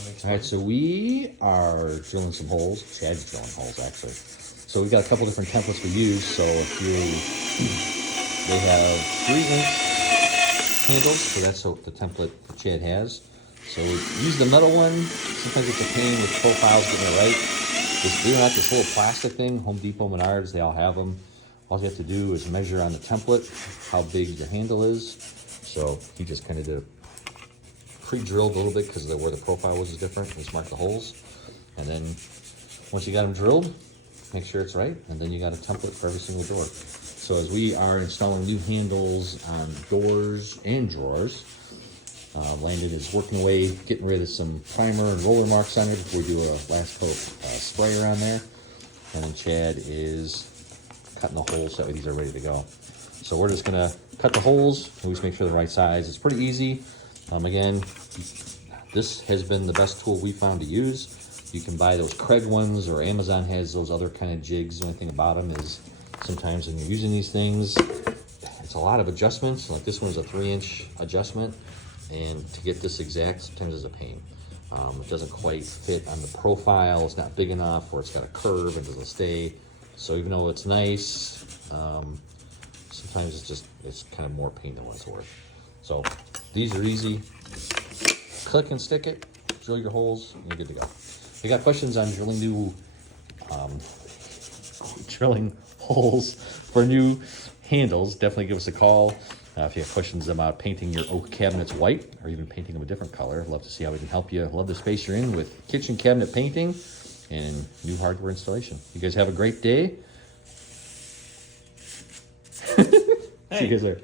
All right, so we are drilling some holes. Chad's drilling holes, actually. So we've got a couple different templates we use. So if they have 3-inch handles, so that's the template that Chad has. So we use the metal one. Sometimes it's a pain with profiles getting it right. We don't have this little plastic thing. Home Depot, Menards, they all have them. All you have to do is measure on the template how big your handle is. So he just kind of did a pre-drilled a little bit because where the profile was different. Just mark the holes, and then once you got them drilled, make sure it's right, and then you got a template for every single door. So as we are installing new handles on doors and drawers, Landon is working away, getting rid of some primer and roller marks on there before we do a last coat sprayer on there, and then Chad is cutting the holes so that way these are ready to go. So we're just gonna cut the holes and we just make sure they're the right size. It's pretty easy. Again, this has been the best tool we found to use. You can buy those Craig ones, or Amazon has those other kind of jigs. The only thing about them is sometimes when you're using these things, it's a lot of adjustments. Like this one's a 3-inch adjustment, and to get this exact sometimes is a pain. It doesn't quite fit on the profile. It's not big enough, or it's got a curve and doesn't stay. So even though it's nice, sometimes it's kind of more pain than what it's worth. So these are easy. Click and stick it, drill your holes, and you're good to go. If you got questions on drilling holes for new handles, definitely give us a call. If you have questions about painting your oak cabinets white, or even painting them a different color, I'd love to see how we can help you. Love the space you're in with kitchen cabinet painting and new hardware installation. You guys have a great day. See you guys later.